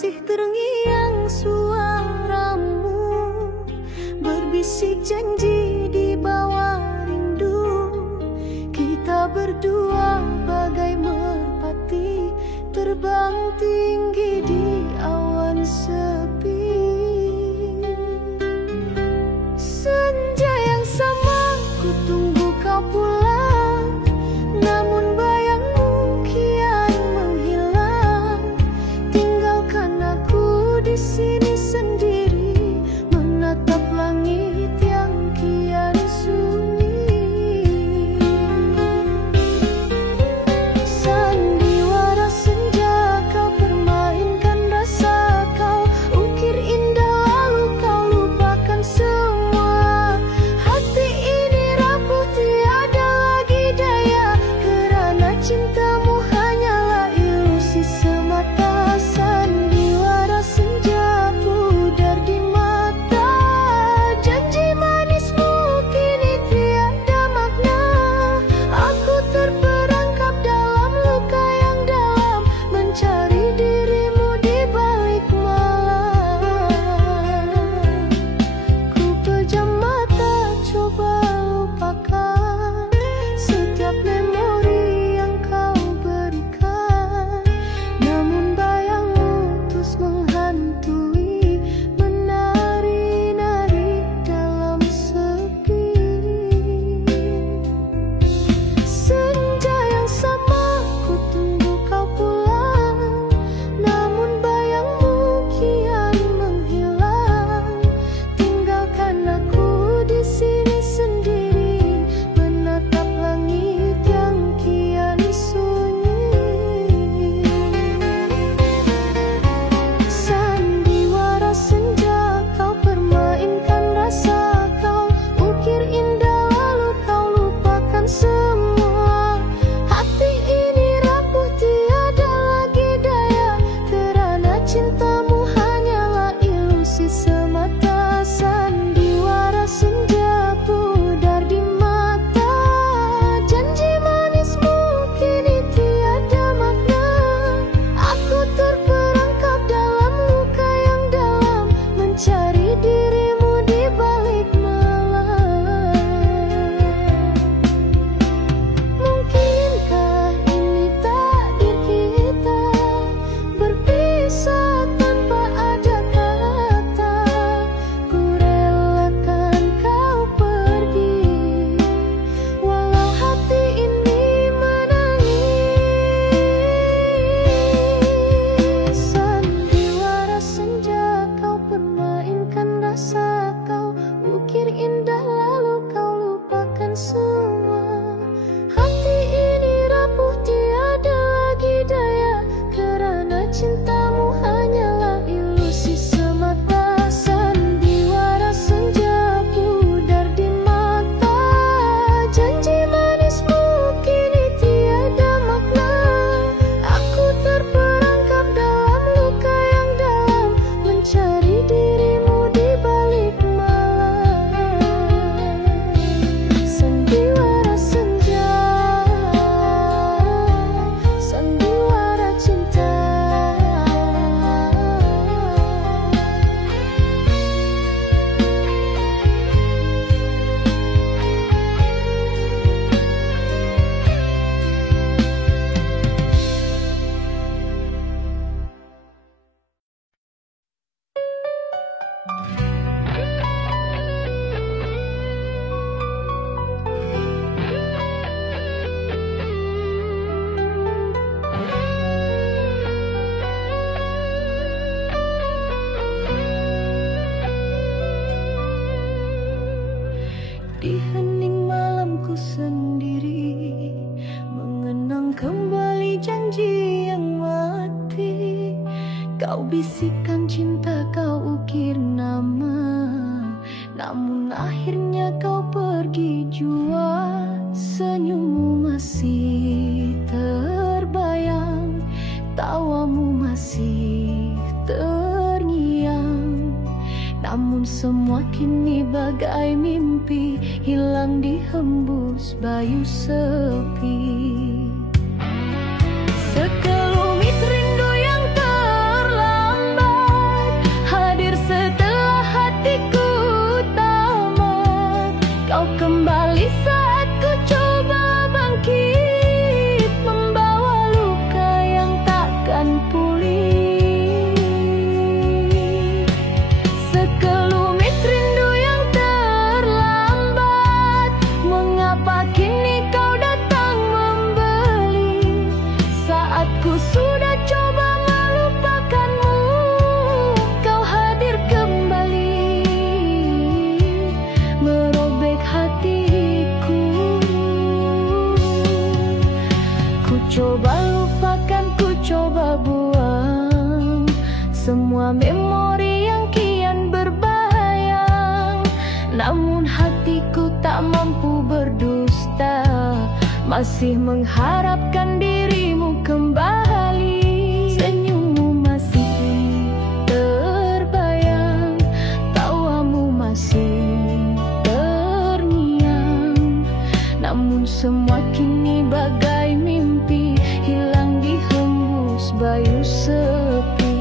masih terngiang suaramu, berbisik janji di bawah rindu. Kita berdua bagai merpati terbang tinggi di awan sepi. Senja yang sama ku tunggu kau pulang, namun bayangmu kian menghilang. Tinggalkan aku di sini sendiri, menatap langit yang kian sunyi. Sandiwara senja kau permainkan rasa kau, ukir indah lalu kau lupakan semua. Hati ini rapuh tiada lagi daya, kerana cintamu hanyalah ilusi semata. Sandiwara senja pudar di mata, janji manismu kini tiada makna. Aku terperangkap dalam luka yang dalam, mencari dirimu di balik malam. Ku pejam mata coba lupakan setiap memori yang kau berikan, namun bayangmu terus menghantui, menari-nari dalam sepi. Senja yang sama ku tunggu kau pulang, namun bayangmu kian menghilang. Tinggalkan aku di sini sendiri, menatap langit yang kian sunyi. Sandiwara senja kau permainkan rasa kau, ukir indah lalu kau lupakan semua. Hati ini rapuh tiada lagi daya, kerana cintamu hanyalah ilusi semata. Sandiwara senja pudar di mata, janji manismu kini tiada makna. Aku terperangkap dalam luka yang dalam, mencari dirimu di balik malam. Mungkinkah ini takdir kita, berpisah tanpa ada kata. Ku relakan kau pergi, walau hati ini menangis. Sandiwara senja kau permainkan rasa kau, ukir indah lalu kau lupakan semua. Hati ini rapuh tiada lagi daya, kerana cintamu hanyalah ilusi semata. Sandiwara senja pudar di mata, janji manismu kini tiada makna. Aku terperangkap dalam luka yang dalam, mencari dirimu di balik malam. Sandiwara senja, sandiwara cinta. Di hening malamku sendiri, mengenang kembali janji yang mati. Kau bisikkan cinta, kau ukir nama, namun akhirnya kau pergi jua. Senyummu masih terbayang, tawamu masih terngiang, namun semua kini bagai mimpi, hilang dihembus bayu sepi. Sekelumit rindu yang terlambat coba lupakan, ku coba buang semua memori yang kian berbahaya. Namun hatiku tak mampu berdusta, masih mengharapkan dirimu kembali. Senyummu masih terbayang, tawamu masih terngiang. Namun semua kini bagai mimpi, hilang dihembus bayu sepi.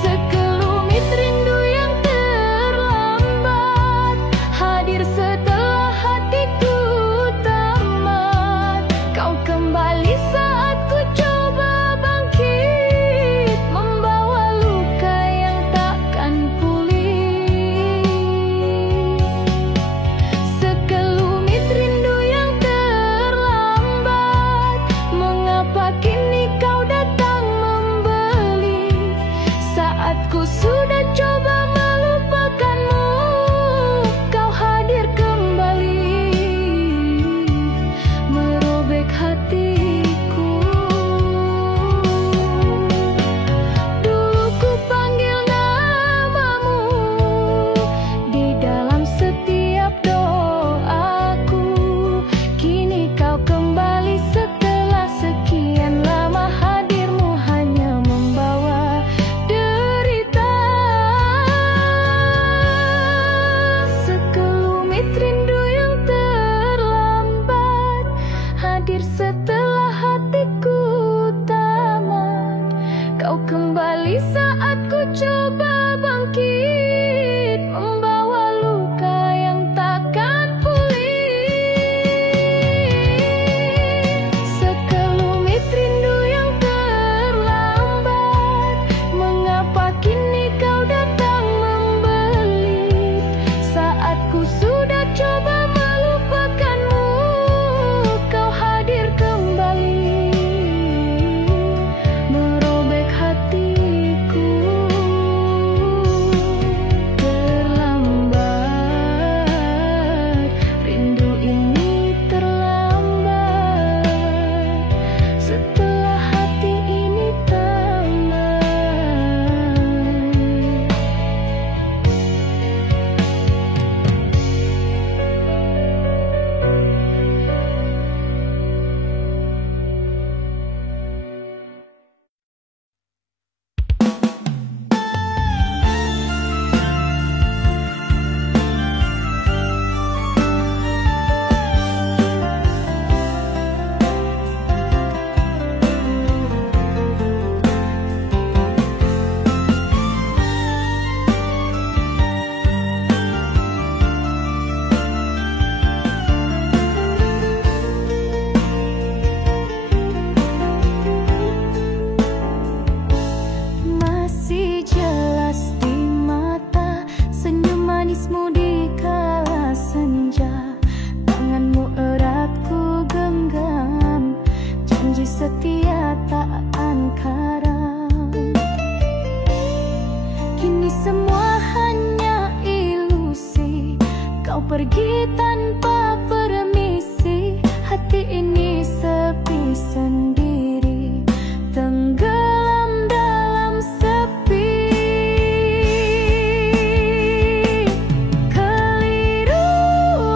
Sekelumit rindu yang terlambat, hadir setelah hatiku tamat. Kau kembali saat ku coba bangkit, membawa luka yang takkan pulih. Sekelumit rindu yang terlambat, mengapa kini kau datang membeli? Saat ku sudah coba melupakanmu, kau hadir kembali, merobek hatiku. Dulu ku panggil namamu di dalam setiap doaku, kini kau kembali setelah sekian lama. Hadirmu hanya membawa derita. Sekelumit rindu yang terlambat, hadir setelah hatiku tamat. Kau kembali saat ku coba bangkit, membawa luka yang takkan pulih. Sekelumit rindu yang terlambat, mengapa kini kau datang membeli? Saat ku sudah coba melupakanmu, kau hadir kembali, merobek hatiku. Terlambat, rindu ini terlambat, setelah hati ini tamat. Masih jelas di mata senyum manismu di kala senja. Tanganmu erat ku genggam, janji setia tak akan karam. Kini semua hanya ilusi, kau pergi tanpa permisi. Hati ini sepi sendiri, tenggelam dalam sepi. Keliru,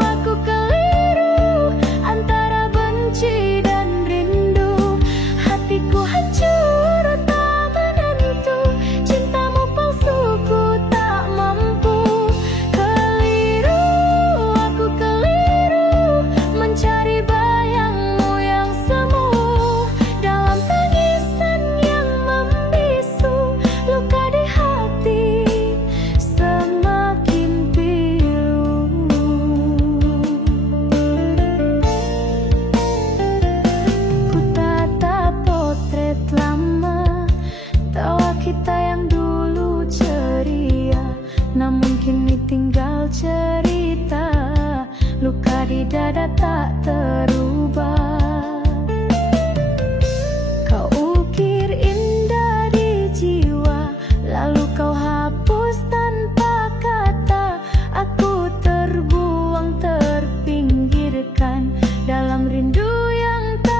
aku keliru, antara benci dan rindu. Hatiku hancur tak menentu, cintamu palsu ku tak mampu. Keliru, aku keliru, mencari bayangmu yang semu. Dalam tangisan yang membisu, luka di hati semakin pilu. Ku tatap potret lama, tawa kita yang dulu ceria. Namun kini tinggal cerita, luka di dada tak terubah. Kau ukir indah di jiwa, lalu kau hapus tanpa kata. Aku terbuang terpinggirkan dalam rindu yang tak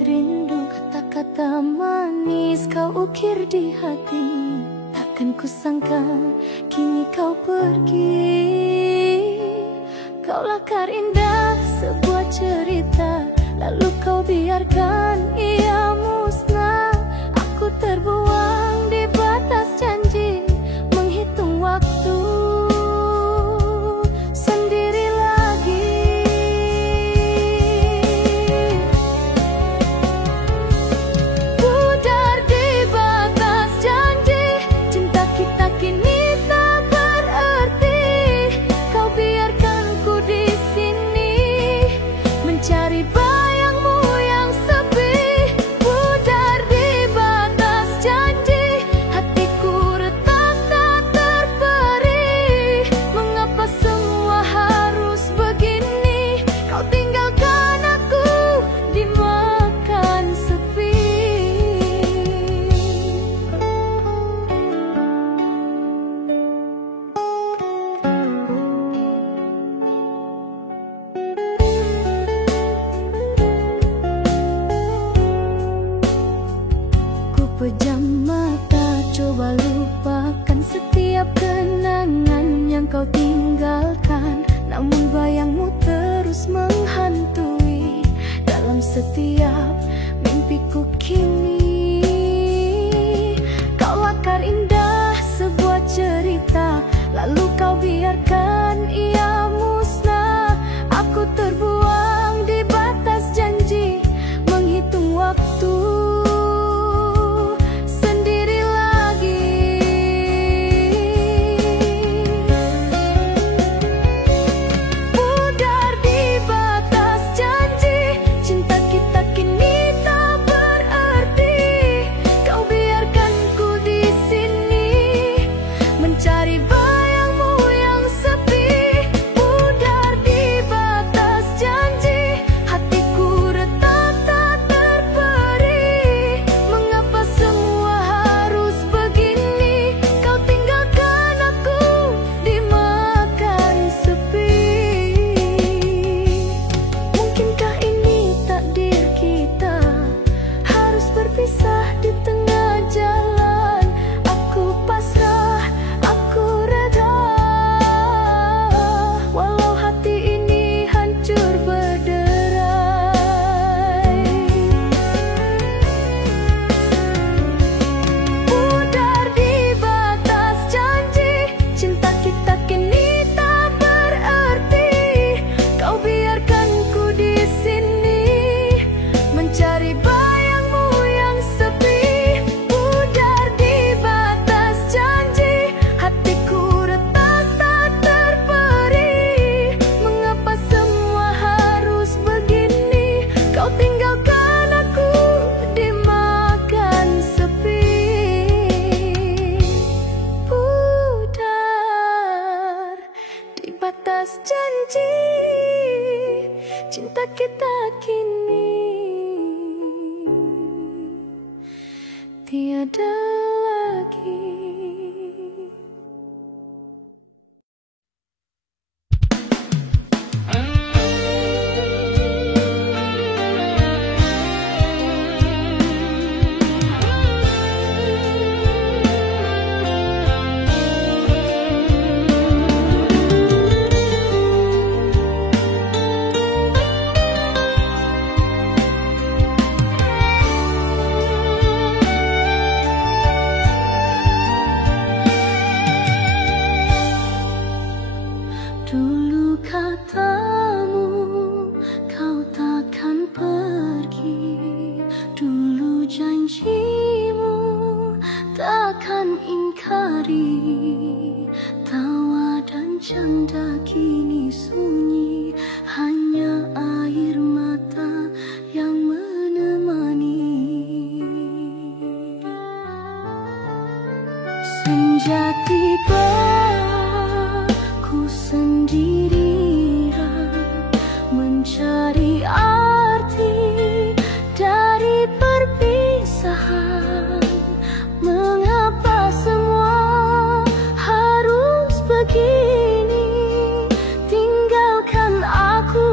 rindu, kata-kata manis kau ukir di hati. Takkan kusangka kini kau pergi. Kau lakar indah sebuah cerita, lalu kau biarkan ia musnah. Aku terbuang di batas janji, menghitung waktu sendiri lagi. Pudar di batas janji, cinta kita kini tak berarti. Kau biarkan ku di sini mencari bayangmu yang sepi. Pudar di batas janji, hatiku retak tak terperi. Mengapa semua harus begini? Kau tinggalkan aku dimakan sepi. Ku pejam mata, coba lupakan setiap kenangan yang kau tinggalkan. Namun bayangmu terus menghantui dalam setiap mimpiku kini. Kau lakar indah sebuah cerita, lalu kau biarkan ia musnah. Aku terbuang di batas janji, menghitung waktu sendiri lagi. Pudar di batas janji, cinta kita kini tak berarti. Kau biarkan ku di sini mencari bayangmu yang sepi. Pudar di batas janji, hatiku retak tak terperi. Mengapa semua harus begini? Kau tinggalkan aku dimakan sepi. Mungkinkah ini takdir kita harus berpisah di tengah jalan? Aku pasrah, aku reda, walau hati ini hancur berderai. Pudar di batas janji, cinta kita kini tak berarti. Kau biarkan ku di sini mencari bayangmu yang sepi. Pudar di batas janji, hatiku retak tak terperi. Mengapa semua harus begini? Kau tinggalkan aku dimakan sepi. Pudar di batas janji, cinta kita kini tiada lagi. Dulu katamu kau takkan pergi, dulu janjimu takkan ingkari. Tawa dan canda kini sunyi, hanya air mata yang menemani. Senja tiba, ku sendirian mencari arti dari perpisahan. Mengapa semua harus begini? Tinggalkan aku.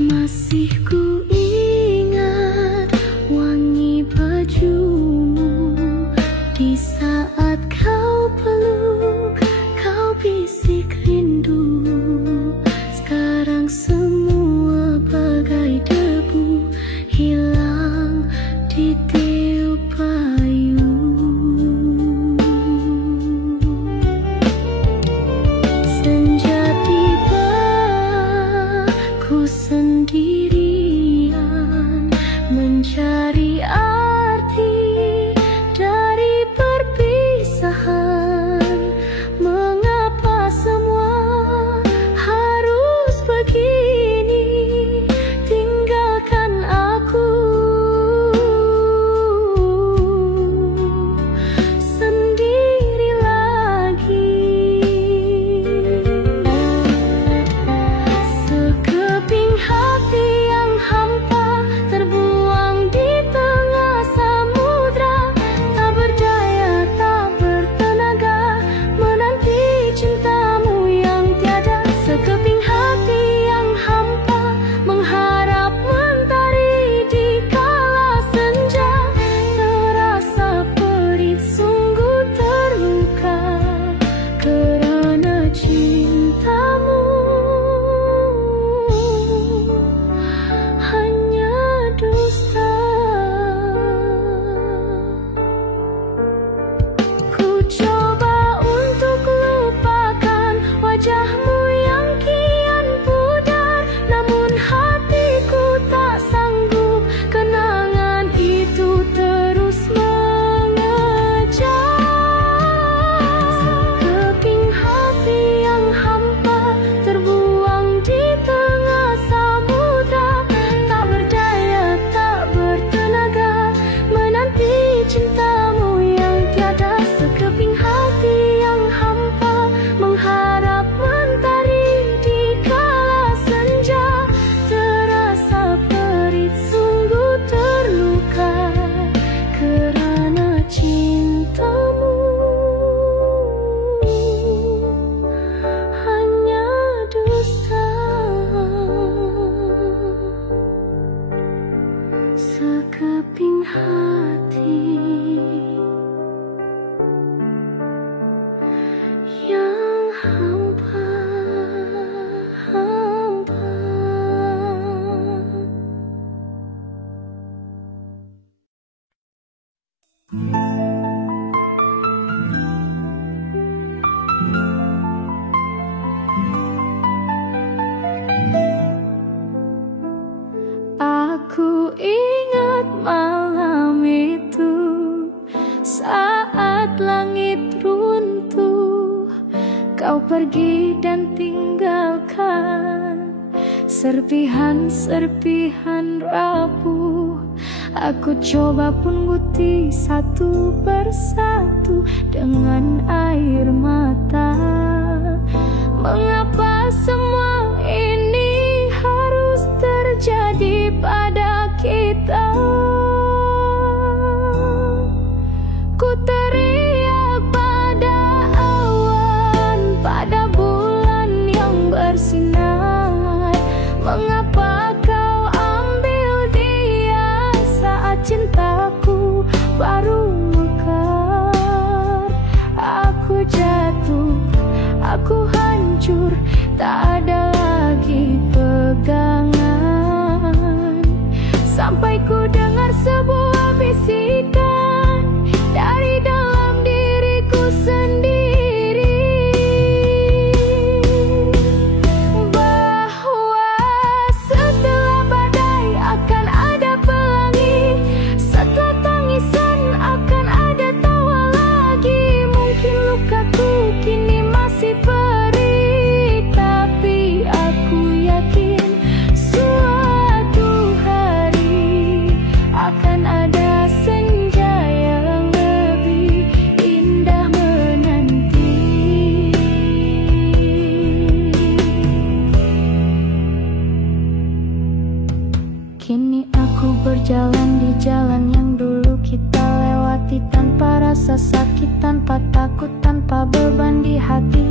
Masih ku ingat wangi bajumu di saat kau peluk, kau bisik rindu. Sekarang semua bagai debu, hilang di tiup payu. Senja tiba, ku sendirian mencari arti dari perpisahan. Mengapa semua harus begini, tinggalkan aku sendiri lagi. Sekeping hati yang hampa terbuang di tengah samudra, tak berdaya, tak bertenaga, menanti cintamu yang tiada. Sekeping hati yang hampa mengharap mentari di kala senja, terasa perit, sungguh terluka kerana cintamu hanya dusta. Ku coba untuk lupakan wajahmu yang kian pudar, namun hatiku tak sanggup, kenangan itu terus mengejar. Sekeping hati yang hampa terbuang di tengah samudra, tak berdaya, tak bertenaga, menanti cintamu yang tiada. Sekeping hati yang hampa mengharap mentari di kala senja, terasa perit, sungguh terluka kerana cintamu hanya dusta. Sekeping hati yang hampa. Aku ingat malam itu saat langit runtuh, kau pergi dan tinggalkan serpihan-serpihan rapuh. Aku coba pungguti satu persatu dengan air mata. Mengapa semua ini harus terjadi pada kita? Ku teriak pada awan, pada bulan yang bersinar. Mengapa kau ambil dia saat cintaku baru mekar? Aku jatuh, aku hancur, tak ada lagi pegangan. Sampai ku dengar sebuah bisikan dari dalam diriku sendiri, bahwa setelah badai akan ada pelangi, setelah tangisan akan ada tawa lagi. Mungkin lukaku kini masih perih, tapi aku yakin suatu hari akan ada senja yang lebih indah menanti. Kini aku berjalan di jalan yang dulu kita lewati, tanpa rasa sakit, tanpa takut, tanpa beban di hati.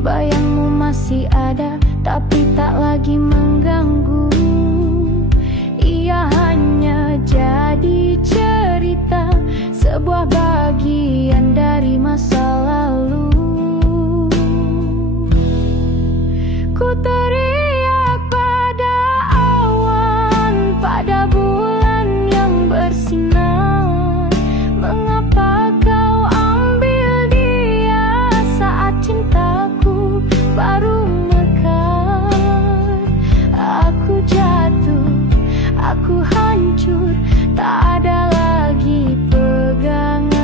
Bayangmu masih ada, tapi tak lagi mengganggu. aku hancur, tak ada lagi pegangan.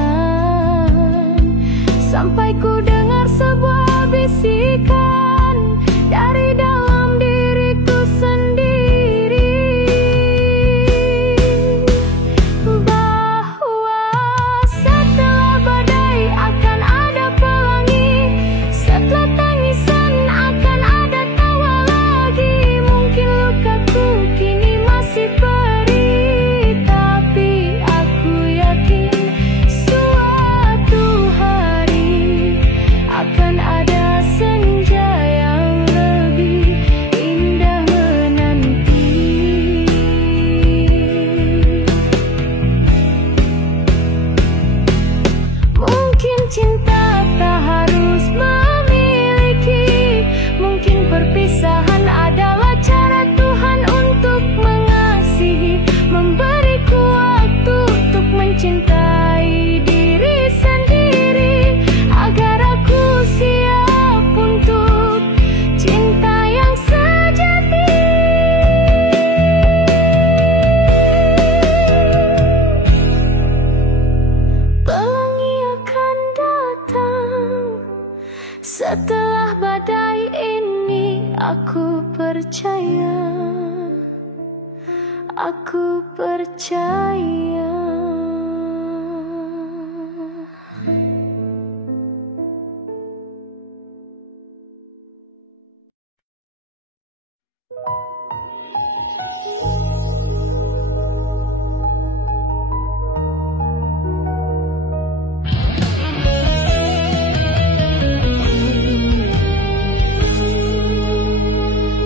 Sampai ku dengar sebuah bisikan dari dalam diriku sendiri, bahwa setelah badai akan ada pelangi, setelah tangisan akan ada tawa lagi. Mungkin lukaku kini masih perih, tapi aku yakin suatu hari akan ada senja yang lebih indah menanti. Mungkin cinta tak harus memiliki, mungkin perpisahan adalah cara Tuhan untuk mengasihi, memberiku waktu untuk mencintai diri sendiri, agar aku siap untuk cinta yang sejati. Pelangi akan datang setelah badai ini, aku percaya, aku percaya.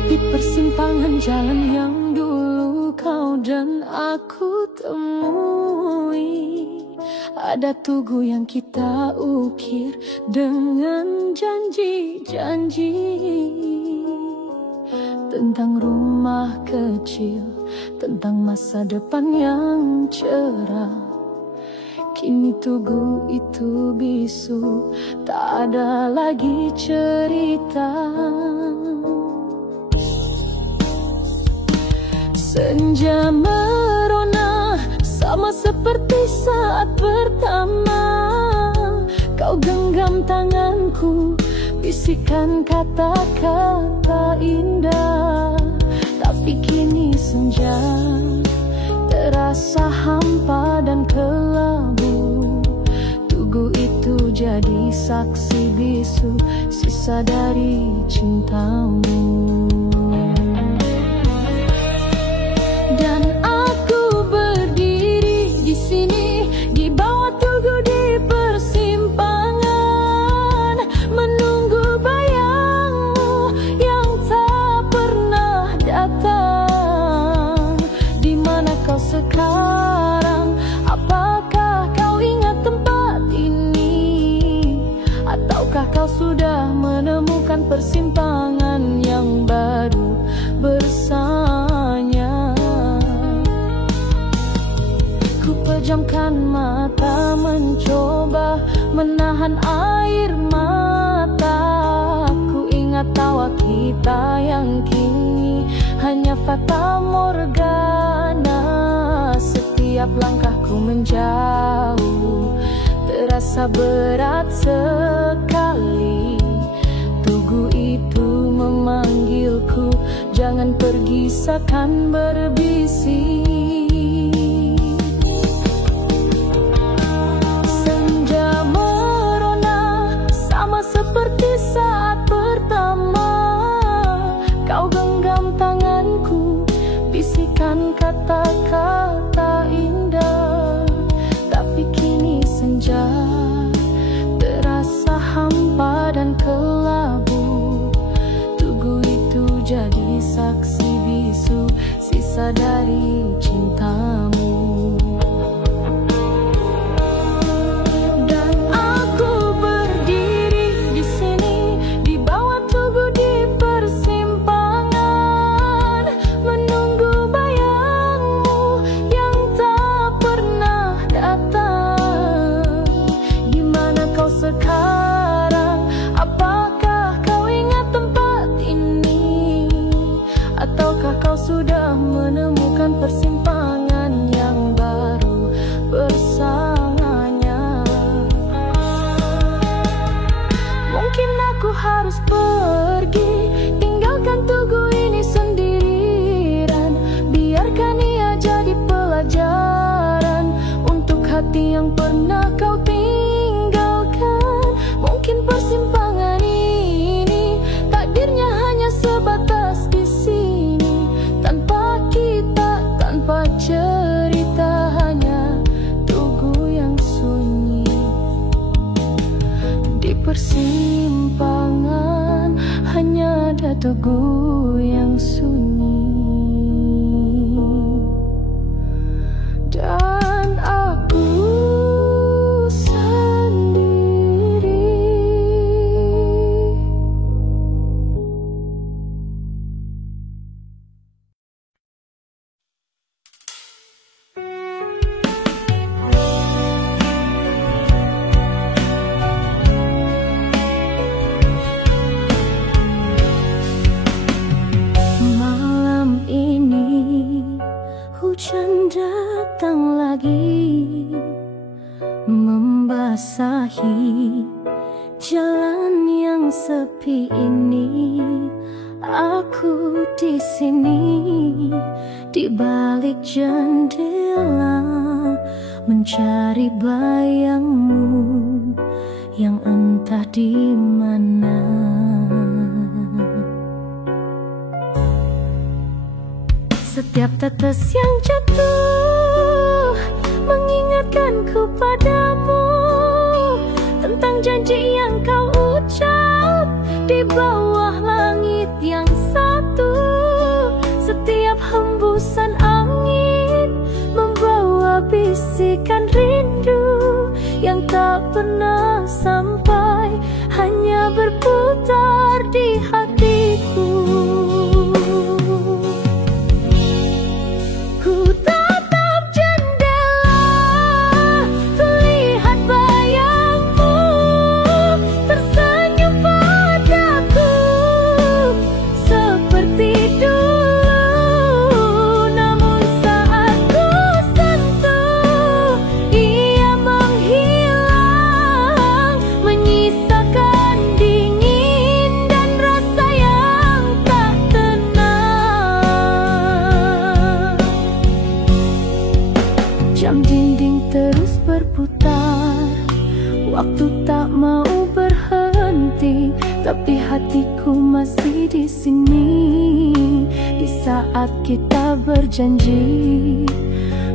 Di persimpangan jalan yang dulu kau dan aku temui, ada tugu yang kita ukir dengan janji-janji tentang rumah kecil, tentang masa depan yang cerah. Kini tugu itu bisu, tak ada lagi cerita. Senja merona, sama seperti saat pertama kau genggam tanganku, bisikan kata-kata indah. Tapi kini senja terasa hampa dan kelabu. Tugu itu jadi saksi bisu, sisa dari cintamu. Dan aku berdiri di sini, di bawah tugu di persimpangan, menunggu bayangmu yang tak pernah datang. Di mana kau sekarang? Apakah kau ingat tempat ini? Ataukah kau sudah menemukan persimpangan yang baru bersanya? Ku pejamkan mata, mencoba menahan air mata. Ku ingat tawa kita yang kini hanya fata morgana. Setiap langkahku menjauh terasa berat sekali. Tugu itu memanggilku, jangan pergi seakan berbisik. Senja merona, sama seperti saat pertama kau genggam tanganku, bisikan kata-kata indah. Tapi kini senja terasa hampa dan kelabu. Tugu itu jadi saksi bisu, sisa dari cintamu. Dan aku berdiri di sini, di bawah tugu di persimpangan, menunggu bayangmu yang tak pernah datang. Di mana kau sekarang? Apakah kau ingat tempat ini? Ataukah kau sudah menemukan persimpangan harus pergi, tinggalkan tugu ini sendirian. Biarkan ia jadi pelajaran untuk hati yang pernah kau tinggalkan. Mungkin persimpangan ini takdirnya hanya sebatas di sini, tanpa kita, tanpa cerita, hanya tugu yang sunyi. Di persimpangan hanya ada tugu yang sunyi. Dan aku sendiri. Malam ini hujan datang lagi, membasahi jalan yang sepi ini. Aku di sini di balik jendela, mencari bayangmu yang entah di mana. Setiap tetes yang jatuh mengingatkanku padamu tentang janji yang kau ucap di bawah langit yang satu. Setiap hembusan angin membawa bisikan rindu yang tak pernah sampai, hanya berputar di hatiku. Ku tatap jendela, kulihat bayangmu tersenyum padaku seperti dulu. Namun saat ku sentuh, ia menghilang, menyisakan dingin dan rasa yang tak tenang. Jam dinding terus berputar, waktu tak mau berhenti, tapi hatiku masih di sini. Di saat kita berjanji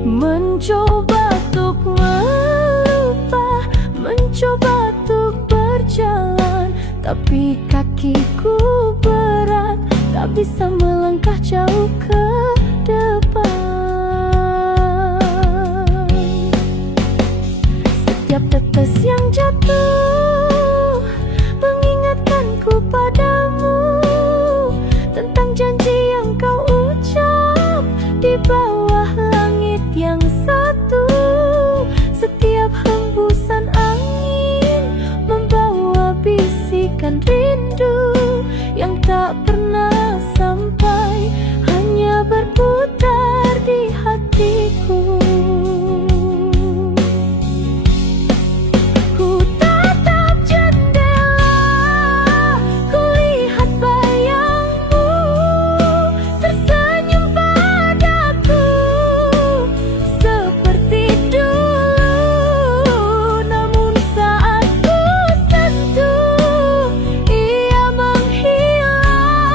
mencoba untuk melupa, mencoba untuk berjalan, tapi kakiku berat, tak bisa melangkah jauh ke depan. Setiap tetes yang jatuh mengingatkanku padamu tentang janji yang kau ucap di bawah langit yang satu. Setiap hembusan angin membawa bisikan rindu yang tak pernah sampai, hanya berputar di hatiku. Ku tatap jendela, kulihat bayangmu tersenyum padaku seperti dulu. Namun saat ku sentuh, ia menghilang,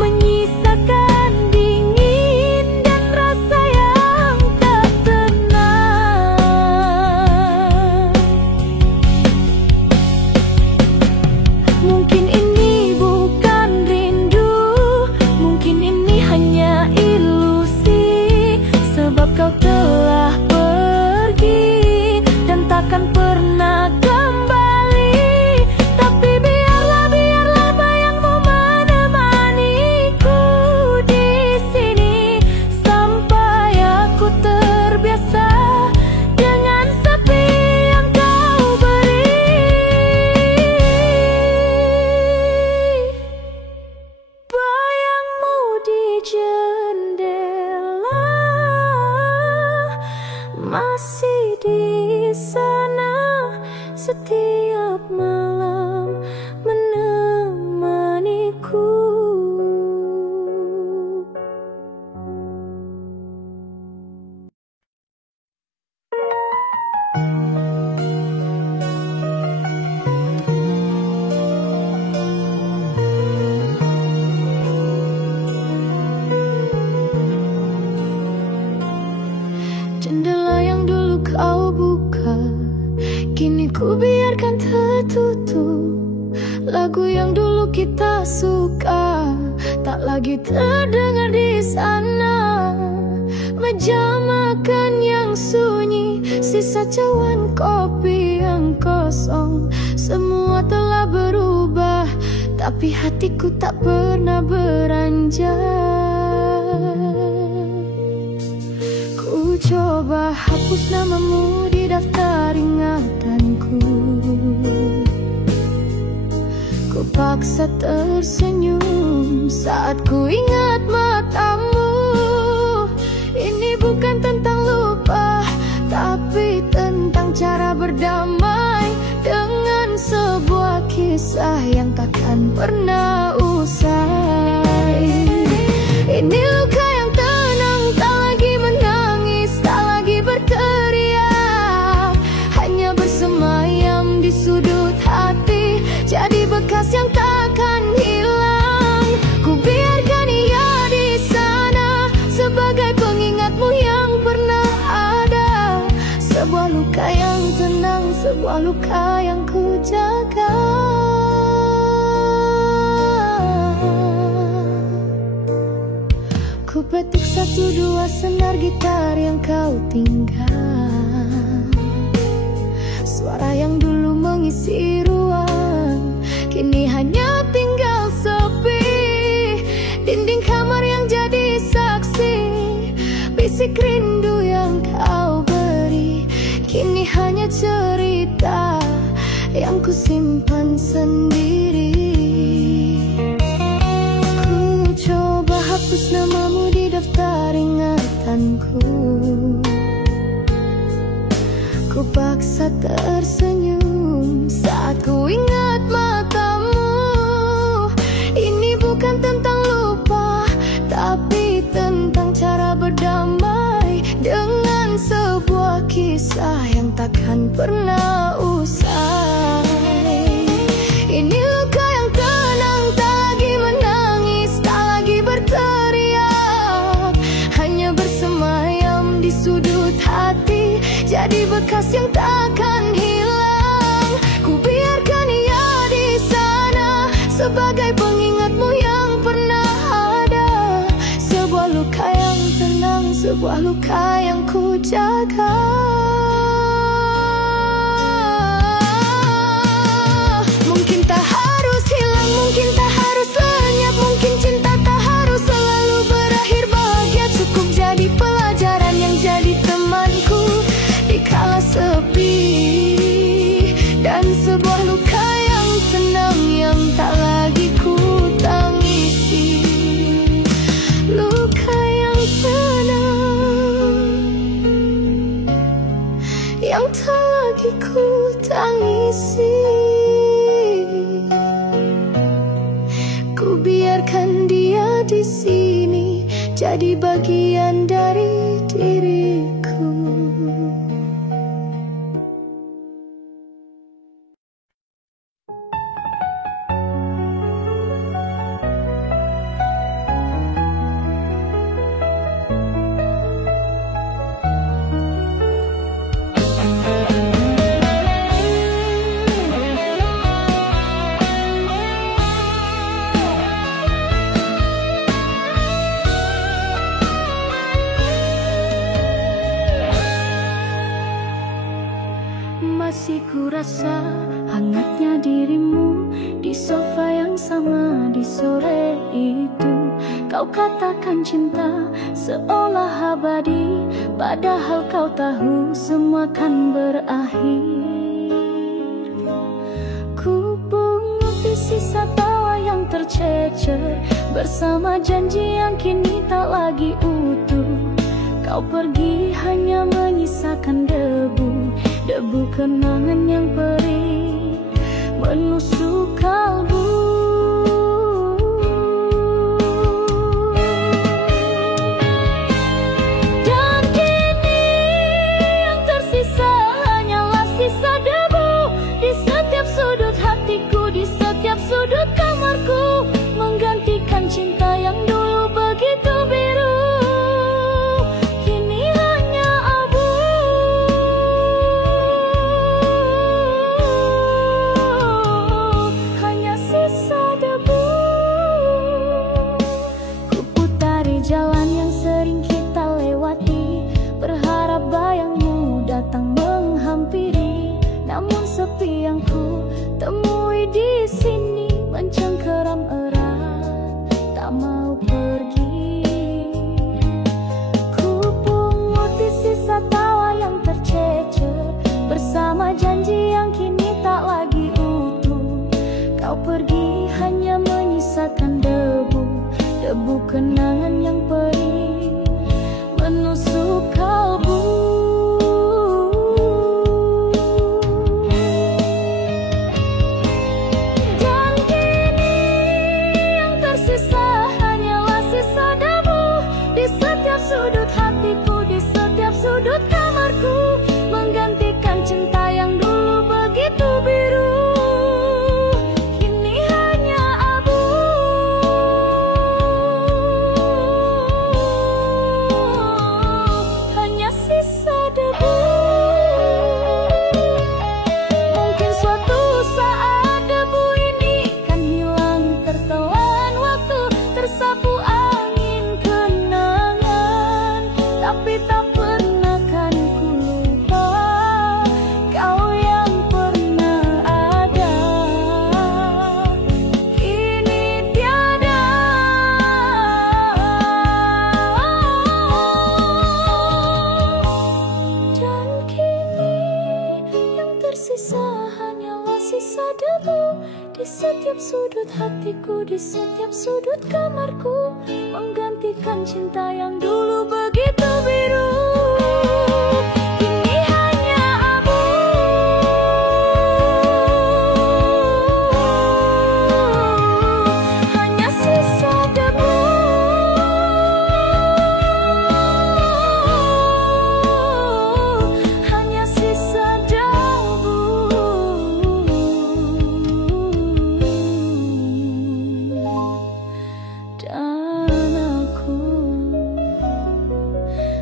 menyisakan dingin dan rasa yang tak tenang. Mungkin ini bukan rindu, mungkin ini hanya ilusi, sebab kau telah pergi dan takkan pernah kembali. Tapi biarlah, biarlah bayangmu menemaniku di sini sampai aku terbiasa dengan sepi yang kau beri. Bayangmu di jendela masih di sana setiap malam menemani. Jendela yang dulu kau buka, kini ku biarkan tertutup. Lagu yang dulu kita suka tak lagi terdengar di sana. Meja makan yang sunyi, sisa cawan kopi yang kosong. Semua telah berubah, tapi hatiku tak pernah beranjak. Ku coba hapus namamu di daftar ingatanku. Ku paksa tersenyum saat ku ingat matamu. Ini bukan tentang lupa, tapi tentang cara berdamai dengan sebuah kisah yang takkan pernah usai. Ini luka yang tenang, tak lagi menangis, tak lagi berteriak, hanya bersemayam di sudut hati, jadi bekas yang takkan hilang. Ku biarkan ia di sana sebagai pengingatmu yang pernah ada. Sebuah luka yang tenang, sebuah luka yang ku jaga. Ku petik satu dua senar gitar yang kau tinggal. Suara yang dulu mengisi ruang, kini hanya tinggal sepi. Dinding kamar yang jadi saksi, bisik rindu yang kau beri, kini hanya cerita yang ku simpan sendiri. Ku coba hapus namamu di daftar ingatanku. Ku paksa tersenyum saat ku ingat matamu. Ini bukan tentang lupa, tapi tentang cara berdamai dengan sebuah kisah yang takkan pernah usai. Ini luka yang tenang, tak lagi menangis, tak lagi berteriak, hanya bersemayam di sudut hati, jadi bekas yang takkan hilang. Ku biarkan ia di sana sebagai pengingatmu yang pernah ada. Sebuah luka yang tenang, sebuah luka yang ku jaga. Mungkin tak harus hilang, mungkin tak harus lenyap, mungkin cinta tak harus selalu berakhir bahagia. Cukup jadi pelajaran yang jadi temanku di kala sepi. Dan sebuah luka yang tenang yang tak lagi ku tangisi. Luka yang tenang yang tak lagi ku tangisi. Ku biarkan dia di sini jadi bagian dari diriku. Masih ku rasa hangatnya dirimu di sofa yang sama di sore itu. Kau katakan cinta seolah abadi, padahal kau tahu semua kan berakhir. Ku pungut di sisa tawa yang tercecer bersama janji yang kini tak lagi utuh. Kau pergi hanya menyisakan debu, debu kenangan yang perih menusuk kalbu. Dan kini yang tersisa hanyalah sisa debu di setiap sudut hatiku, di setiap sudut kamarku, menggantikan cinta yang dulu begitu biru, kini hanya abu. kenangan yang perih menusuk kalbu. Dan kini yang tersisa hanyalah sisa debu di setiap sudut hatiku, di setiap sudut kamarku, menggantikan cinta yang dulu begitu biru. Di setiap sudut hatiku, di setiap sudut kamarku, menggantikan cinta yang dulu begitu biru. Kini hanya abu. Hanya sisa debu. Hanya sisa debu. Dan aku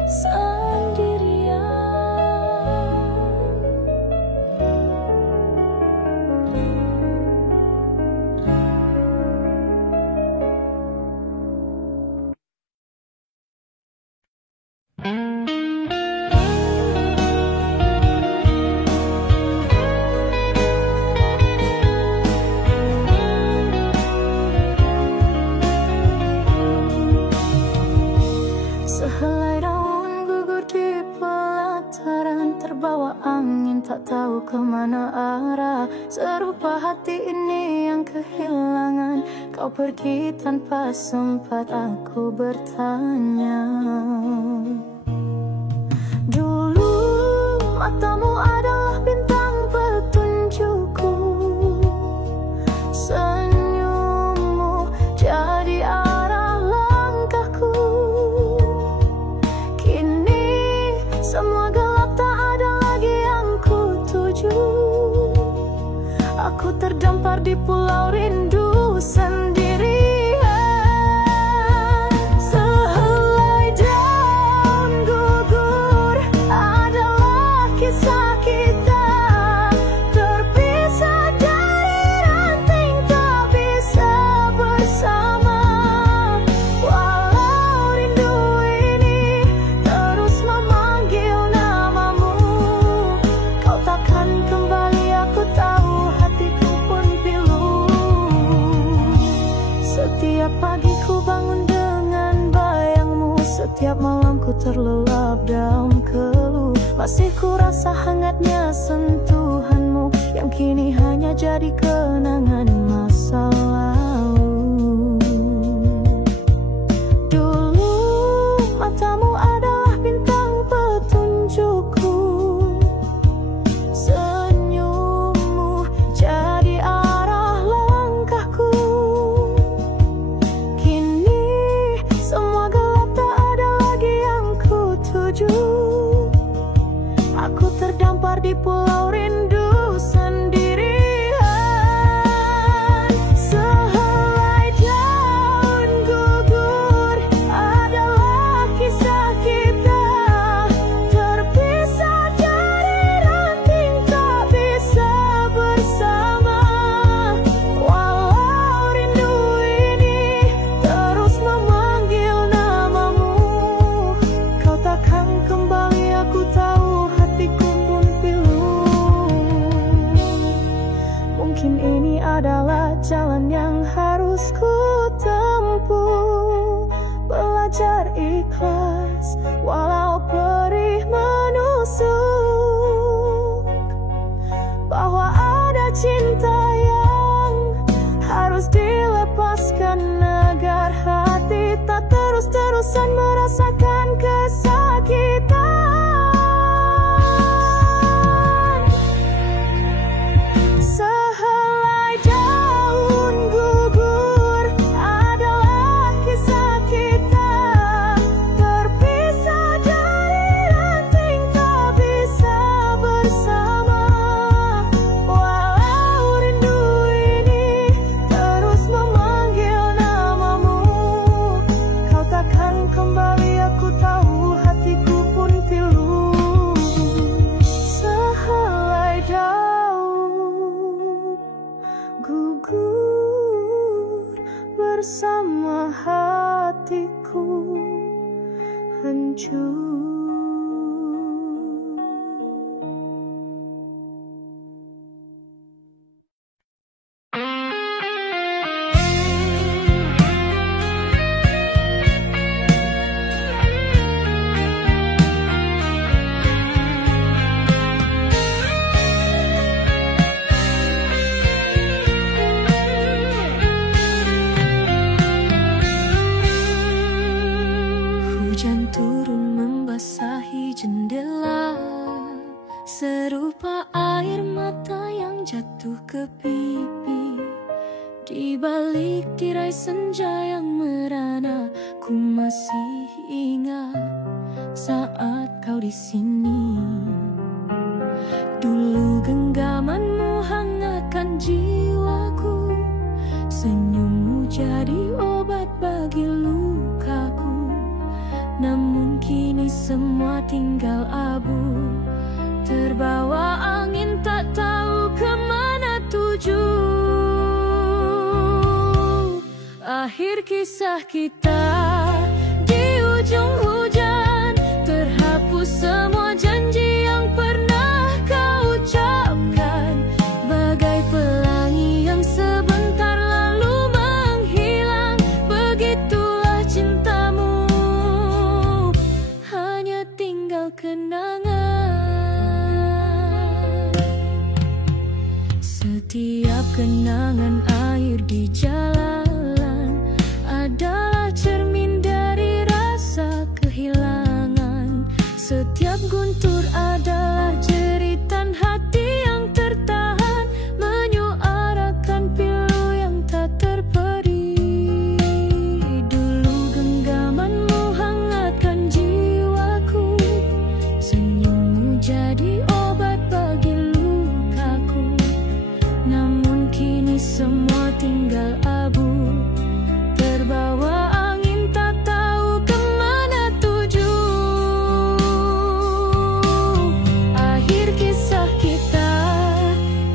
sendirian. Sehelai daun gugur di pelataran, terbawa angin tak tahu kemana arah. Serupa hati ini yang kehilangan, kau pergi tanpa sempat aku bertanya. Dulu matamu adalah bintang petunjukku, senyummu jadi arah langkahku. Kini semua gelap, tak ada lagi yang ku tuju. Aku terdampar di pulau rindu sendirian. Sehelai daun gugur adalah kisah kita, terpisah dari ranting, tak bisa bersama. Walau rindu ini terus memanggil namamu, kau takkan kembali, aku tahu, hatiku pun pilu. Setiap pagi ku bangun dengan bayangmu, setiap malam ku terlelap dalam keluh. Masih ku rasa hangatnya sentuhanmu, yang kini hanya jadi kenangan masa lalu. Dulu matamu adalah bintang petunjukku, senyummu jadi arah langkahku. Kini semua gelap, tak ada lagi yang ku tuju. Aku terdampar di pulau rindu sendirian. Sehelai daun gugur adalah kisah kita, terpisah dari ranting, tak bisa bersama. Walau rindu ini terus memanggil namamu, kau takkan kembali, aku tahu, hatiku pun pilu. hancur. Serupa air mata yang jatuh ke pipi, di balik tirai senja yang merana, ku masih ingat saat kau di sini. Dulu genggamanmu hangatkan jiwaku, senyummu jadi obat bagi lukaku. Namun kini semua tinggal abu, terbawa angin tak tahu kemana tuju. Akhir kisah kita di ujung hujan, terhapus semua janji yang pernah kau ucapkan, bagai pelangi yang sebentar lalu menghilang. Begitulah cintamu, hanya tinggal kenangan. Setiap kenangan air di jalan adalah cermin dari rasa kehilangan. Setiap guntur adalah jeritan hati yang tertahan, menyuarakan pilu yang tak terperi. Dulu genggamanmu hangatkan jiwaku, senyummu jadi obat bagi lukaku. Namun kini semua tinggal abu, terbawa angin tak tahu kemana tuju. Akhir kisah kita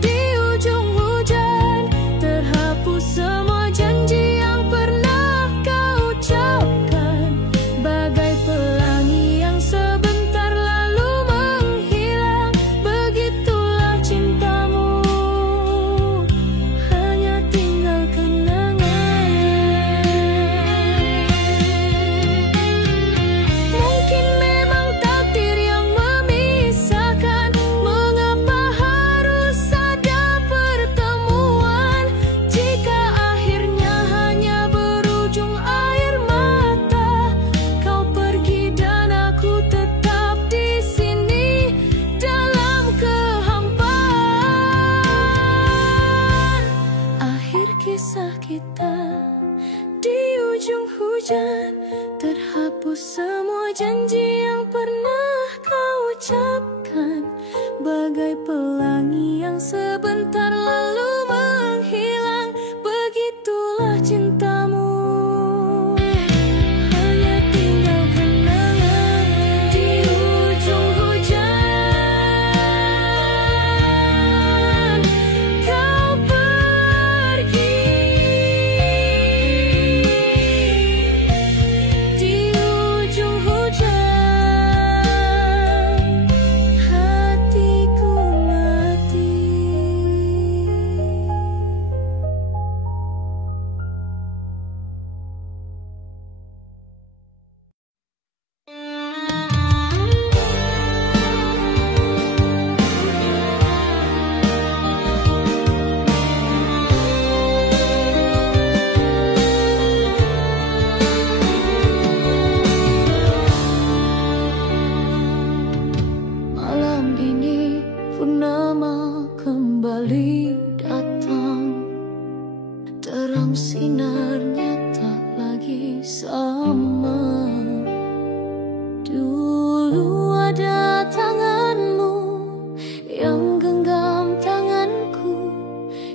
di ujung hujan, terhapus semua janji yang pernah kau ucapkan, bagai pelangi yang sebentar lalu menghilang. Begitulah cintamu, hanya tinggal kenangan. Mungkin memang takdir yang memisahkan, mengapa harus ada pertemuan? Jika akhirnya hanya berujung air mata, kau pergi dan aku tetap di sini dalam kehampaan. Akhir kisah kita di ujung hujan, terhapus semua janji yang pernah kau ucapkan, bagai pelangi yang sebentar lalu menghilang. Begitulah cintamu, hanya tinggal kenangan. Di ujung hujan kau pergi, di ujung hujan hatiku mati. Malam ini purnama kembali datang, terang sinarnya tak lagi sama. Dulu ada tanganmu yang genggam tanganku,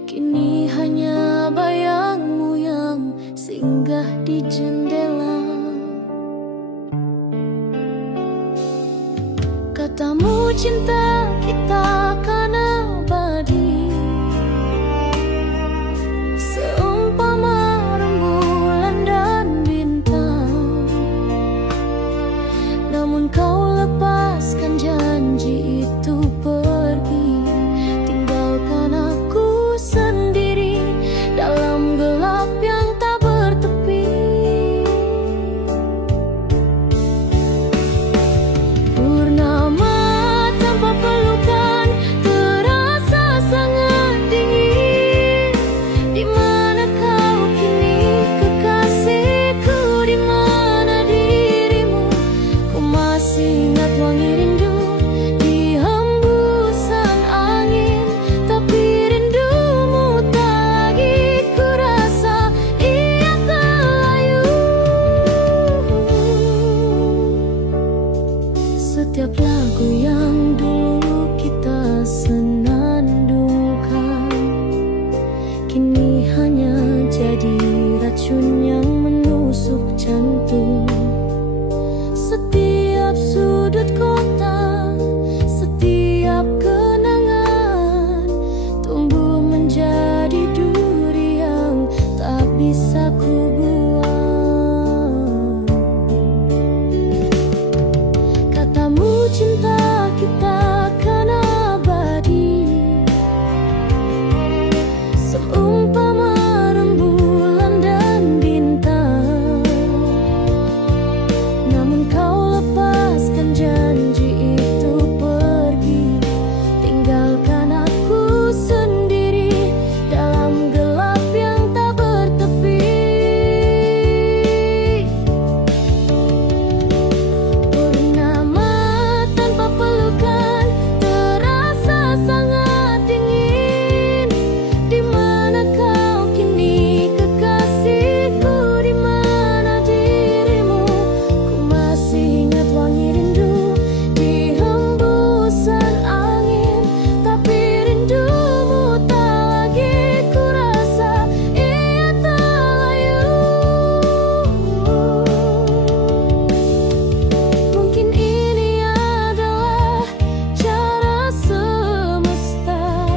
kini hanya bayangmu yang singgah di jendela. Katamu cinta kita kan abadi, seumpama rembulan dan bintang. kau lepaskan janji itu pergi, tinggalkan aku sendiri dalam gelap yang tak bertepi. Purnama tanpa pelukan terasa sangat dingin. Di mana kau kini kekasihku, di mana dirimu? Ku masih ingat wangi rindu di hembusan angin, tapi rindumu tak lagi ku rasa, ia terlayu. Setiap lagu yang dulu kita senandungkan kini hanya jadi racun yang menusuk jantung. Setiap sudut kota, setiap kenangan tumbuh menjadi duri yang tak bisa ku buang. Katamu cinta kita akan abadi, seumpama rembulan dan bintang. Namun kau lepaskan janji itu pergi, tinggalkan aku sendiri dalam gelap yang tak bertepi. Purnama tanpa pelukan terasa sangat dingin. Di mana kau kini kekasihku, di mana dirimu? Ku masih ingat wangi rindu di hembusan angin, tapi rindumu tak lagi ku rasa, ia terlayu. Mungkin ini adalah cara semesta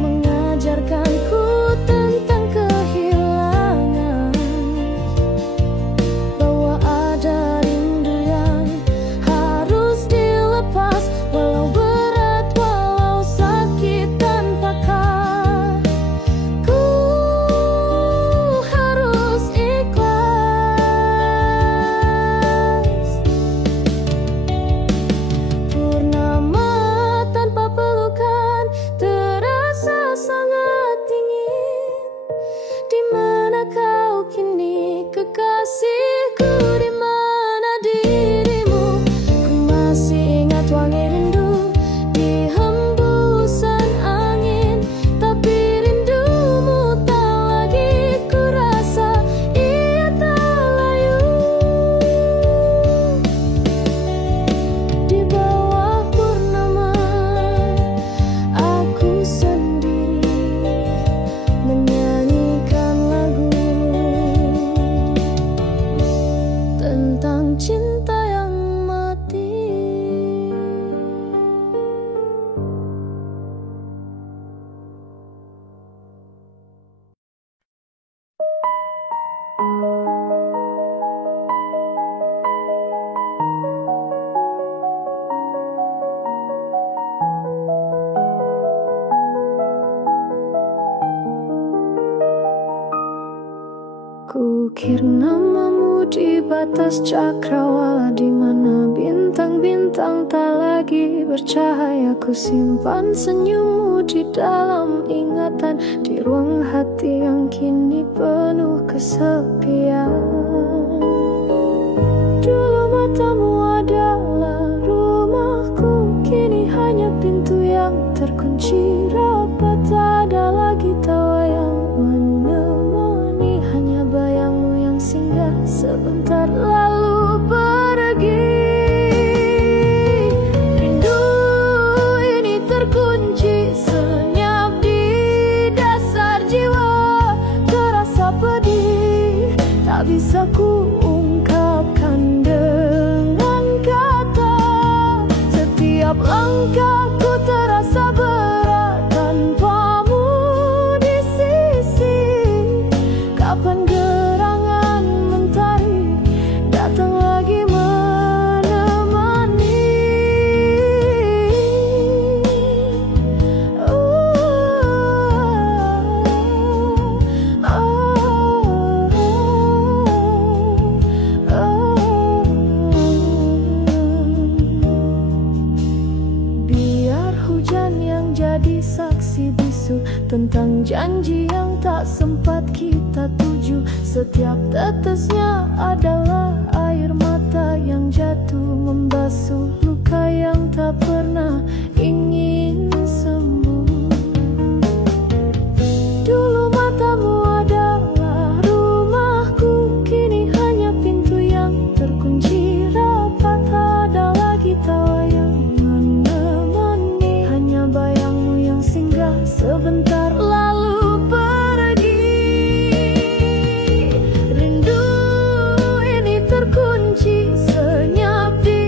mengajarkanku tentang kehilangan, bahwa ada rindu yang harus dilepas, walau berat, walau sakit, tanpakah ku harus ikhlas. Purnama tanpa pelukan terasa sangat dingin. Di mana kau kini kekasihku, di mana dirimu? Ku masih ingat wangi rindu di hembusan angin, tapi rindumu tak lagi ku rasa, ia terlayu. Di bawah purnama aku sendiri menyanyikan lagu tentang cinta yang mati. Kukir namamu di batas cakrawala, di mana bintang-bintang tak lagi bercahaya. Ku simpan senyummu di dalam ingatan, di ruang hati yang kini penuh kesepian. Dulu matamu adalah rumahku, kini hanya pintu yang terkunci rapat. Tak ada lagi tawa yang menemani, hanya bayangmu yang singgah sebentar lalu pergi. Rindu ini terkunci senyap di dasar jiwa, terasa pedih, tak bisa ku ungkapkan dengan tentang janji yang tak sempat kita tuju. Setiap tetesnya adalah air mata yang jatuh membasuh luka yang tak pernah ingin sembuh. Dulu matamu adalah rumahku, kini hanya pintu yang terkunci rapat. Ada lagi tawa yang menemani, hanya bayangmu yang singgah sebentar lalu pergi. Rindu ini terkunci senyap di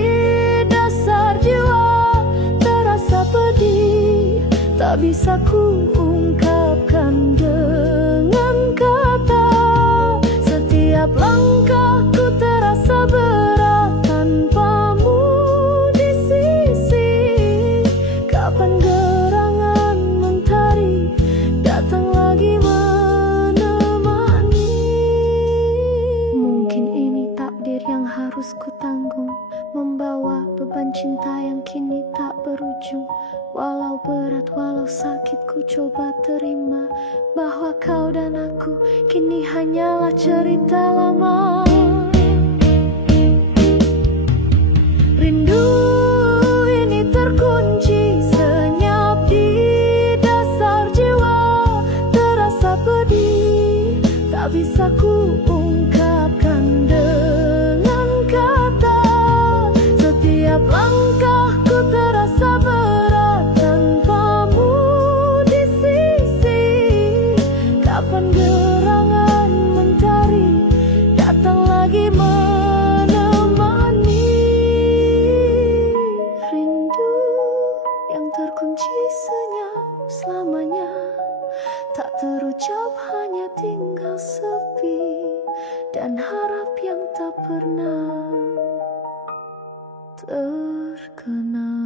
dasar jiwa, terasa pedih, tak bisa ku ungkapkan dengan kata. Setiap langkahku terasa berat tanpamu di sisi. Kapan gerangan mentari datang lagi menemani? Mungkin ini takdir yang harus ku tanggung, membawa beban cinta yang kini tak berujung. Walau berat, walau sakit, ku coba terima bahwa kau dan aku kini hanyalah cerita lama. Rindu ini terkunci senyap di dasar jiwa, terasa pedih, tak bisa ku ungkapkan dengan kata. Setiap langkahku terasa berat tanpamu di sisi. Kapan gerangan mentari datang lagi menemani? Rindu yang terkunci senyap selamanya, tak terucap, hanya tinggal sepi dan harap yang tak pernah terkenal.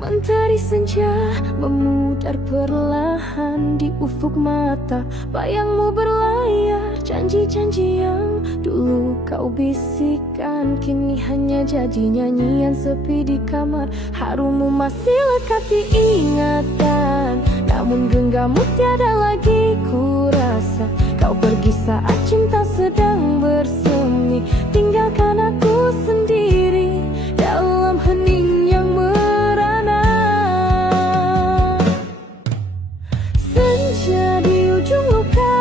Mentari senja memudar perlahan di ufuk mata. Bayangmu berlayar, janji-janji yang dulu kau bisikkan kini hanya jadi nyanyian sepi di kamar. Harummu masih lekat di ingatan, namun genggammu tiada lagi ku rasa. Kau pergi saat cinta sedang bersemi, tinggalkan aku sendiri dalam hening yang merana. Senja di ujung luka,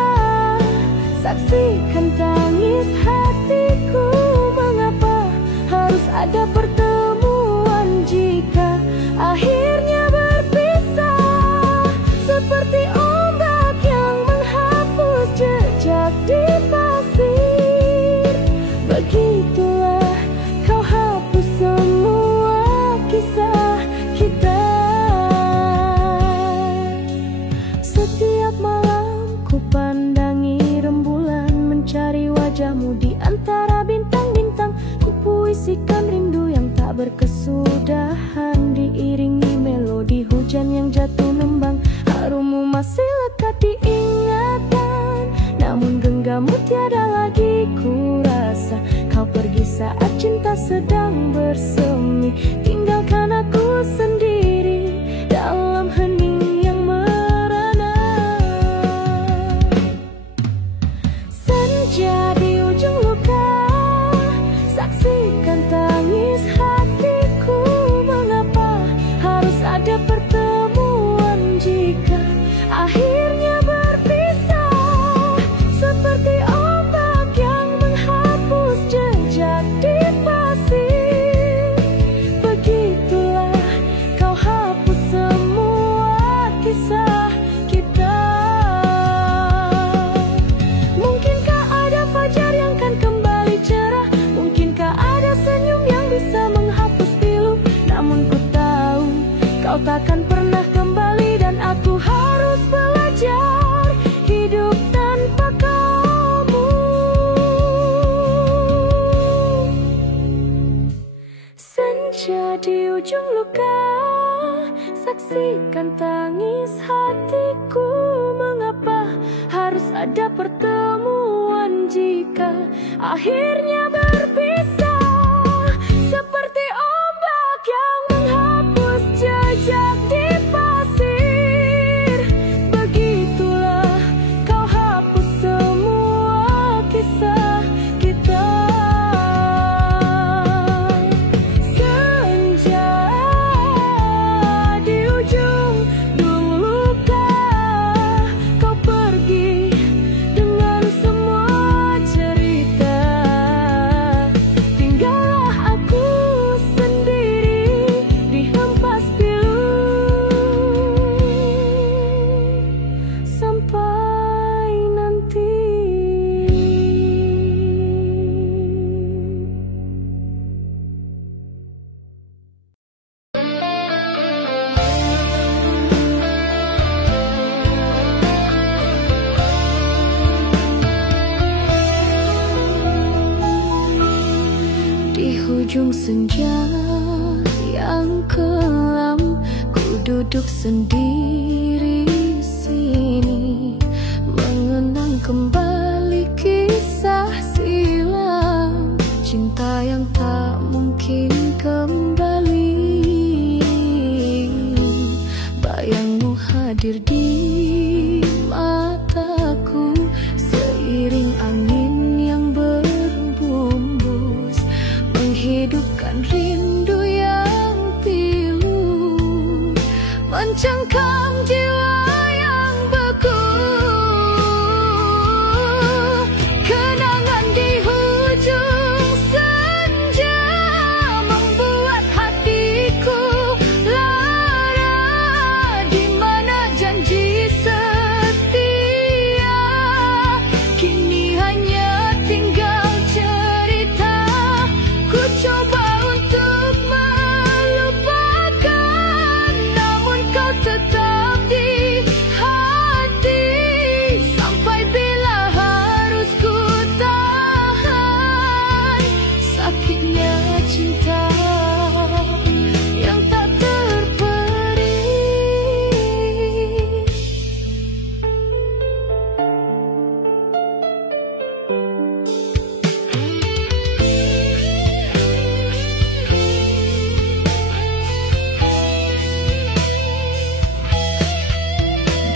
saksikan tangis hatiku. Mengapa harus ada pertemuan jika akhirnya berpisah? Seperti ombak yang menghapus jejak di pasir, begitulah kau hapus semua kisah kita. Setiap malam ku pandangi rembulan, mencari wajahmu di antara bintang-bintang. Ku puisikan rindu yang tak berkesudahan, diiringi melodi hujan yang jatuh nembang. Harummu masih lekat di ingatan, namun genggammu tiada lagi ku rasa. Kau pergi saat cinta sedang bersemi, tinggalkan aku sendiri dalam hening yang merana. Senja di ujung luka, saksikan tangis hatiku. Mengapa harus ada pertemuan jika akhirnya berpisah? Seperti ombak yang menghapus jejak di pasir, begitulah kau hapus semua kisah kita. Mungkinkah ada fajar yang kan kembali cerah? Mungkinkah ada senyum yang bisa menghapus pilu? Namun ku tahu kau takkan pernah kembali, dan aku harus belajar senja di ujung luka, saksikan tangis hatiku. Mengapa harus ada pertemuan jika akhirnya berpisah? Seperti ombak yang menghapus jejak di pasir, begitulah kau hapus semua kisah kita. Senja di ujung luka, kau pergi dengan semua cerita. Tinggallah aku sendiri di hempas pilu sampai nanti. Di hujung senja yang kelam, ku duduk sendiri sini, mengenang kembali kisah silam, cinta yang tak mungkin kembali. Bayangmu hadir di mataku, seiring angin yang berhembus, menghidupkan rindu yang pilu, mencengkam jiwa yang beku. Kenangan di hujung senja membuat hatiku lara, di mana janji setia kini hanya tinggal cerita. Ku coba untuk melupakan, namun kau tetap di hati. Sampai bila harus ku tahan sakitnya cinta yang tak terperi.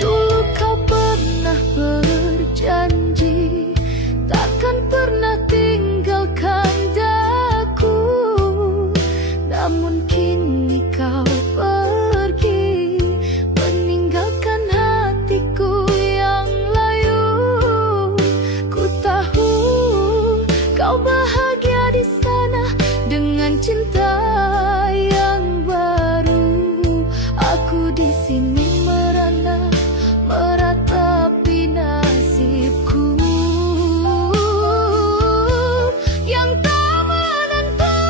Dulu kau pernah berjanji takkan pernah tinggalkan daku, namun kini kau pergi, meninggalkan hatiku yang layu. Ku tahu kau bahagia di sana dengan cinta yang baru. Aku di sini merana meratapi nasibku yang tak menentu.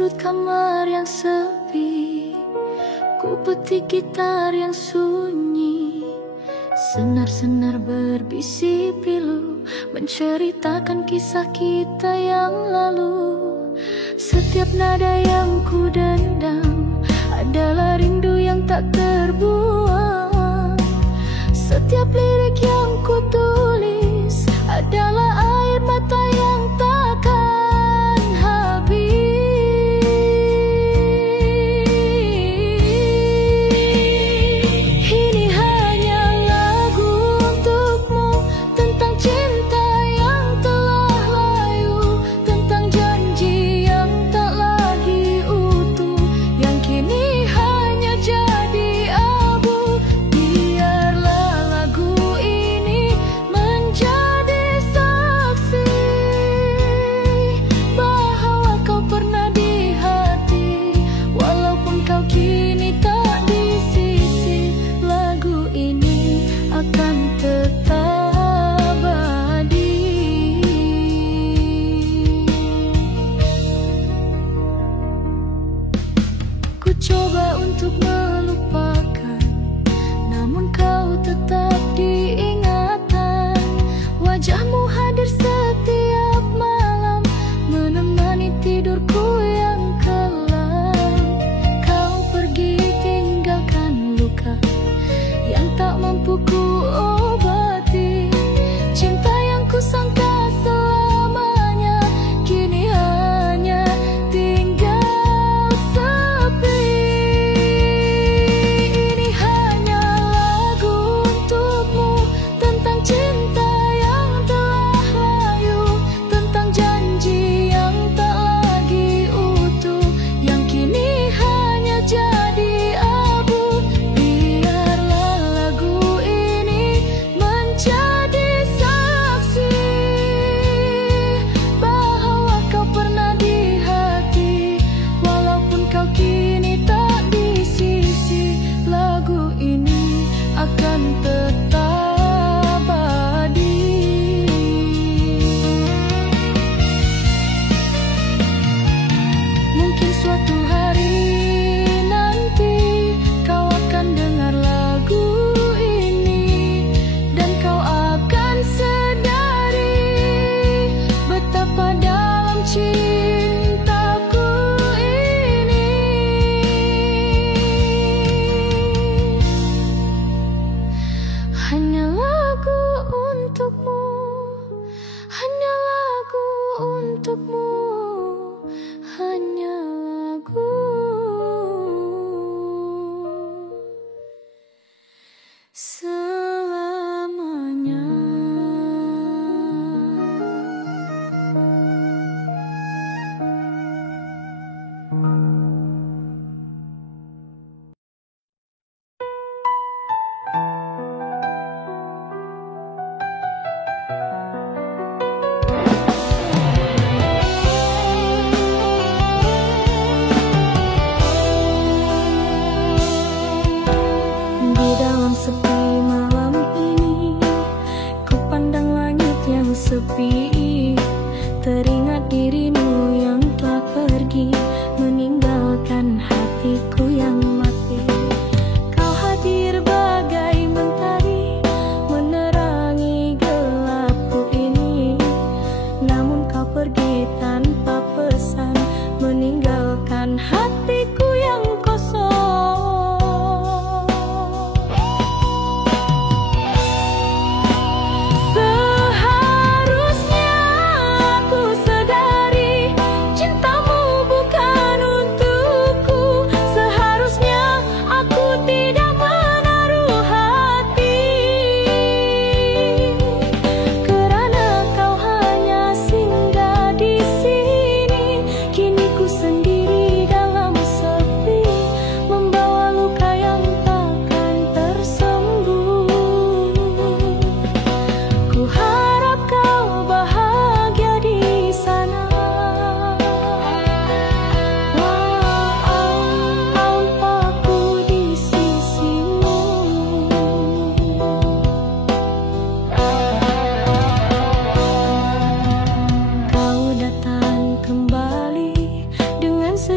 sudut kamar yang sepi, ku petik gitar yang sunyi. Senar-senar berbisi pilu, menceritakan kisah kita yang lalu. Setiap nada yang ku dendam adalah rindu yang tak terbuang. Setiap lirik yang ku tulis adalah air mata yang takkan habis. Ini hanya lagu untukmu, tentang cinta yang telah layu, tentang janji yang tak lagi utuh, yang kini hanya jadi abu. Biarlah lagu ini menjadi saksi bahwa kau pernah di hati, walaupun kau kini tak di sisi. Lagu ini akan tetap abadi. Ku coba untuk melupakan, namun kau tetap diingatan. Wajahmu hadir setiap malam, menemani tidurku yang kelam. Kau pergi tinggalkan luka yang tak mampu ku obati. Cinta yang ku sangka selamanya kini hanya tinggal sepi. Ini hanya lagu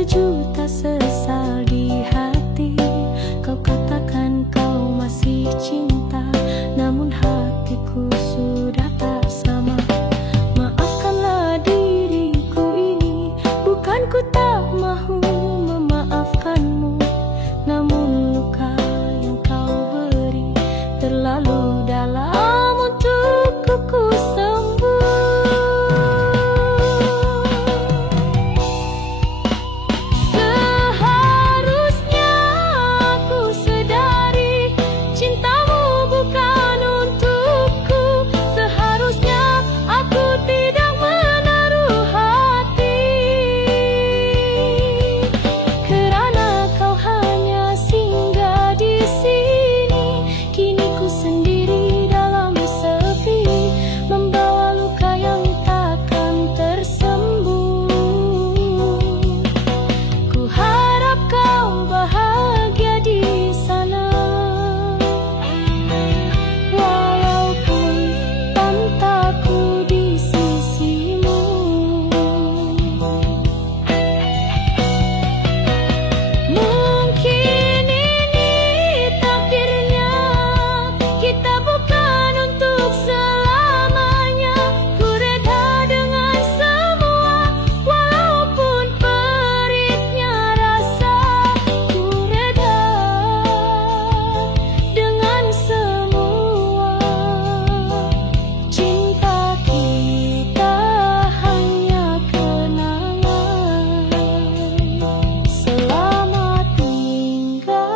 sejuta sesal di hati. Kau katakan kau masih cinta, namun hatiku sudah tak sama. Maafkanlah diriku ini, bukan ku tak mahu memaafkanmu, namun luka yang kau beri terlalu dalam untuk ku sembuh. Seharusnya aku sedari cintamu bukan untukku. Seharusnya aku tidak menaruh hati, kerana kau hanya singgah di sini. Kini ku sendiri dalam sepi, membawa luka yang takkan tersembuh. Ku harap kau bahagia di sana, walaupun tanpaku di sisimu. Mungkin ini takdirnya, kita bukan untuk selamanya. Ku reda dengan semua, walaupun peritnya rasa. Ku reda dengan semua. Cinta kita hanya kenangan. Selamat tinggal.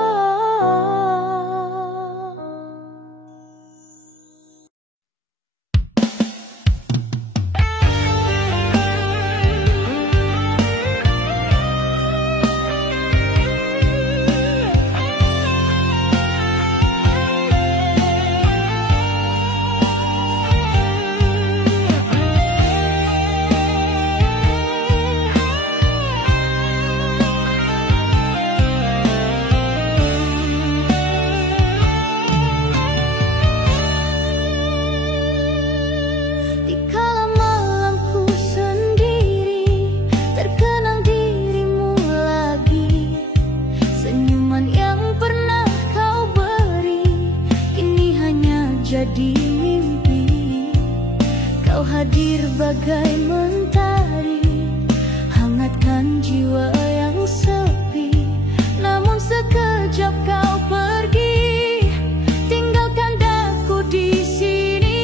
Dikala malamku sendiri, terkenang dirimu lagi. Senyuman yang pernah kau beri, kini hanya jadi mimpi. Kau hadir bagai mentari, hangatkan jiwa yang sepi. Namun sekejap kau pergi, tinggalkan daku di sini.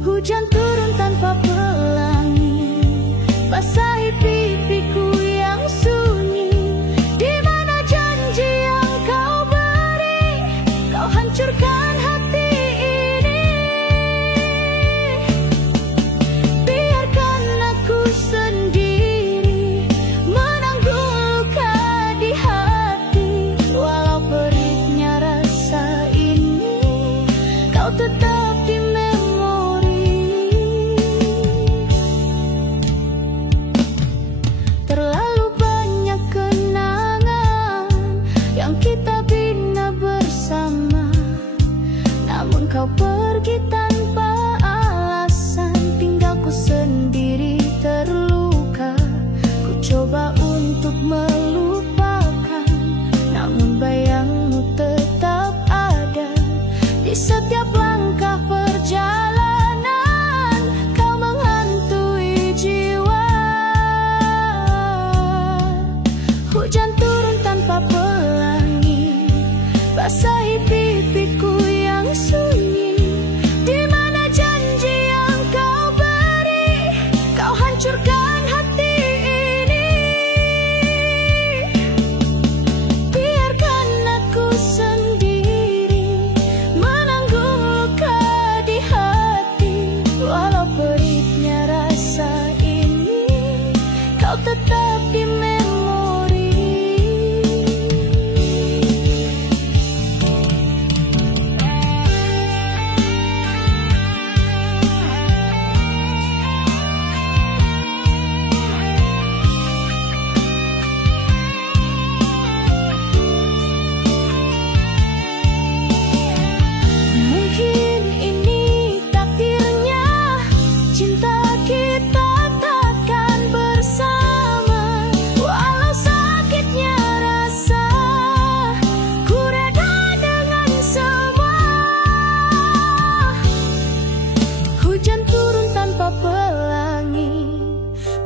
Hujan turun tanpa pelangi, basahi pipiku yang sunyi. Di mana janji yang kau beri? Kau hancurkan hati ini. Biarkan aku sendiri menanggung luka di hati. Walau perihnya rasa ini, kau tetap di memori. Terlalu banyak kenangan yang kita bina bersama, namun kau pergi tanpa alasan. Tinggalku sendiri terluka. Ku coba untuk melupakan, namun bayangmu tetap ada di setiap langkah perjalanan. Kau menghantui jiwa. Hujan turun tanpa pelangi, basahi pipiku yang sunyi. Di mana janji yang kau beri? Kau hancurkan hati ini. Biarkan aku sendiri menanggung luka di hati. Walau perihnya rasa ini, kau tetap di memori.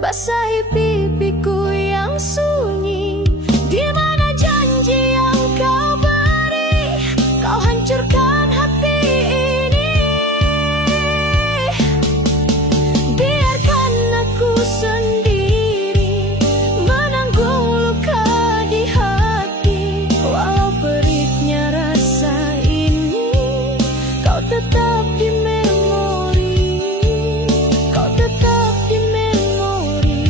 basahi pipiku yang sunyi. Di mana janji yang kau beri? Kau hancurkan hati ini. Biarkan aku sendiri menanggung luka di hati. Walau perihnya rasa ini, kau tetap di memori. Kau tetap di memori.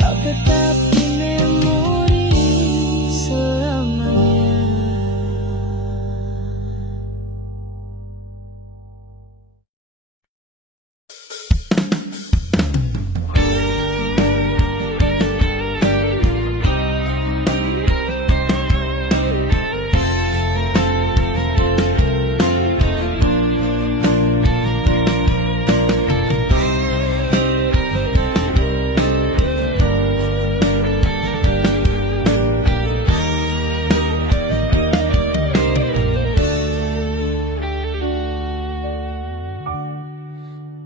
Kau tetap di memori selamanya.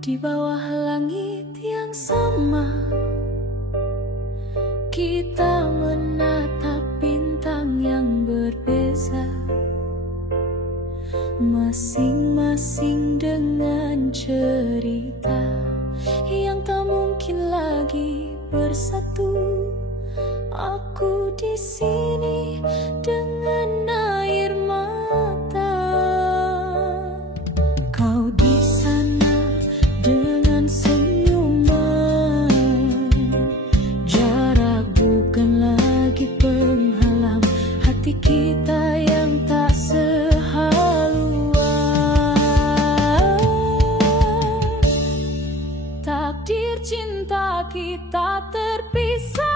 Di bawah langit yang sama, kita menatap bintang yang berbeza, masing-masing dengan cerita yang tak mungkin lagi bersatu. Aku di sini dengan air mata, kau di sana dengan senyuman. Jarak bukan lagi penghalang hati kita yang tak sehaluan. Takdir cinta kita terpisah.